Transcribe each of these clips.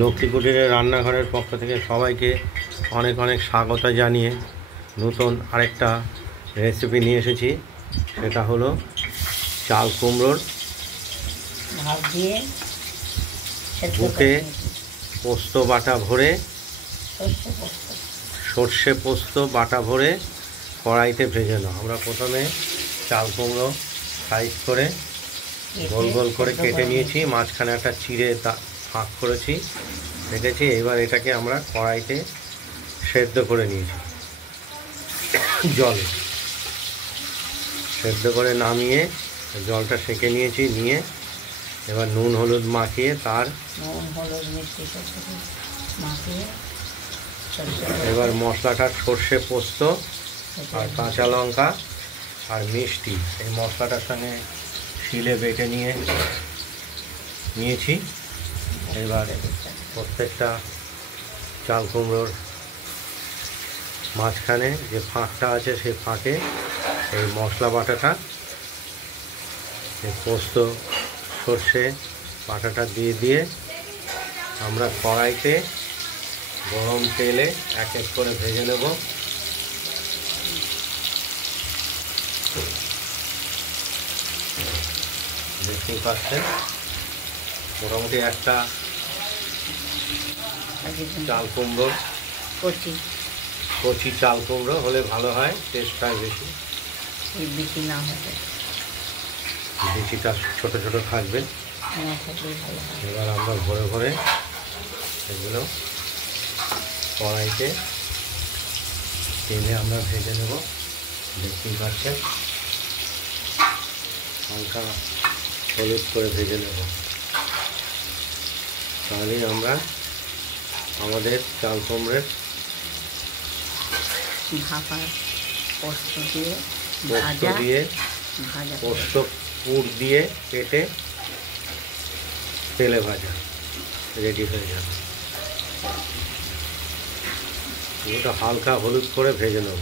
লক্ষ্মী কুটিরের রান্নাঘরের পক্ষ থেকে সবাইকে অনেক অনেক স্বাগত জানিয়ে নতুন আরেকটা রেসিপি নিয়ে এসেছি। সেটা হলো চাল কুমড়োর বুকে পোস্ত বাটা ভরে, সর্ষে পোস্ত বাটা ভরে কড়াইতে ভেজে নাও। আমরা প্রথমে চাল কুমড়ো সাইজ করে গোল গোল করে কেটে নিয়েছি, মাঝখানে একটা চিড়ে ফাঁক করেছি রেখেছি। এবার এটাকে আমরা কড়াইতে সেদ্ধ করে নিয়েছি, জলে সেদ্ধ করে নামিয়ে জলটা সেঁকে নিয়েছি। নিয়ে এবার নুন হলুদ মাখিয়ে এবার মশলাটা সর্ষে পোস্ত আর কাঁচা লঙ্কা আর মিষ্টি এই মশলাটার সঙ্গে শিলে বেটে নিয়েছি। এবার প্রত্যেকটা চাল কুমড়োর মাঝখানে যে ফাঁকটা আছে সেই ফাঁকে এই মশলা বাটাটা, এই পোস্ত সর্ষে বাটাটা দিয়ে আমরা কড়াইতে গরম তেলে এক এক করে ভেজে নেব। দেখতেই পাচ্ছেন মোটামুটি একটা চাল কুমড়ো, কচি চাল কুমড়ো হলে ভালো হয়, টেস্টটা বেশি। বিচিটা ছোট ছোট থাকবে। এবার আমরা ভরে ভরে এগুলো কড়াইতে তেলে আমরা ভেজে নেব। দেখতেই পাচ্ছেন হালকা হলুদ করে ভেজে নেব, তাহলেই আমরা আমাদের চাল কুমড়োর পোস্ত পুর দিয়ে কেটে তেলে ভাজা রেডি হয়ে যাবে। ওটা হালকা হলুদ করে ভেজে নেব।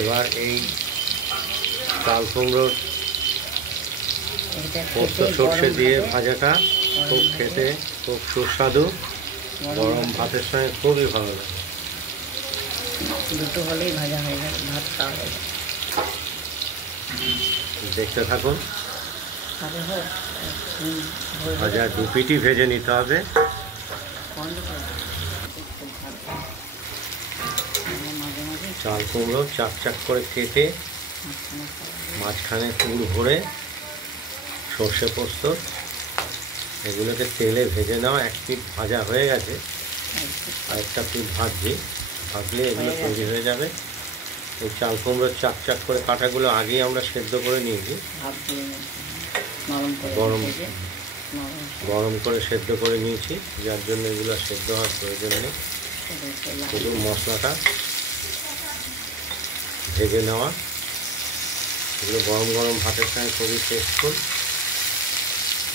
এবার এই চাল কুমড়োর পোস্ত সর্ষে দিয়ে ভাজাটা খুব খেতে খুব সুস্বাদু, গরম ভাতের সঙ্গে খুবই ভালো লাগে। দুটো হলেই ভাজা হয়ে যাবে, ভাত খাওয়া হয়ে যাবে। দেখতে থাকুন, ভাজা দু পিটি ভেজে নিতে হবে। চাল কুমড়ো চাক চাক করে কেটে মাঝখানে পুর ভরে সর্ষে পোস্ত এগুলোকে তেলে ভেজে নাও। এক পিঠ ভাজা হয়ে গেছে, আরেকটা পিঠ ভাজলে এগুলো তৈরি হয়ে যাবে। এই চাল কুমড়োর চাক চাক করে কাটাগুলো আগেই আমরা সেদ্ধ করে নিয়েছি, গরম করে সেদ্ধ করে নিয়েছি, যার জন্য এগুলো সেদ্ধ হওয়ার প্রয়োজন নেই। শুধু মশলাটা ভেজে নেওয়া। এগুলো গরম গরম ভাতের সঙ্গে খুবই টেস্টফুল।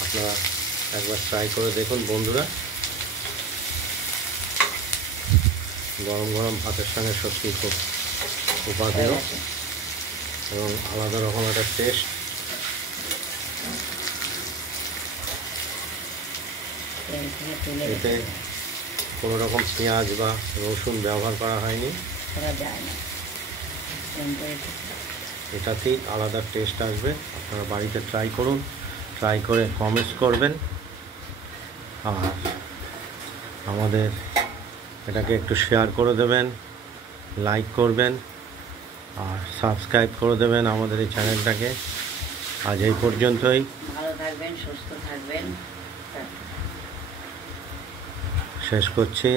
আপনারা একবার ট্রাই করে দেখুন বন্ধুরা। গরম গরম ভাতের সঙ্গে সত্যি খুব উপাদেয় এবং আলাদা রকম একটা টেস্ট। এতে কোনো রকম পেঁয়াজ বা রসুন ব্যবহার করা হয়নি, এটাতেই আলাদা টেস্ট আসবে। আপনারা বাড়িতে ট্রাই করুন, ট্রাই করে কমেন্টস করবেন, আর আমাদের এটাকে একটু শেয়ার করে দেবেন, লাইক করবেন আর সাবস্ক্রাইব করে দেবেন আমাদের এই চ্যানেলটাকে। আজ এই পর্যন্তই, ভালো থাকবেন, সুস্থ থাকবেন। শেষ করছি।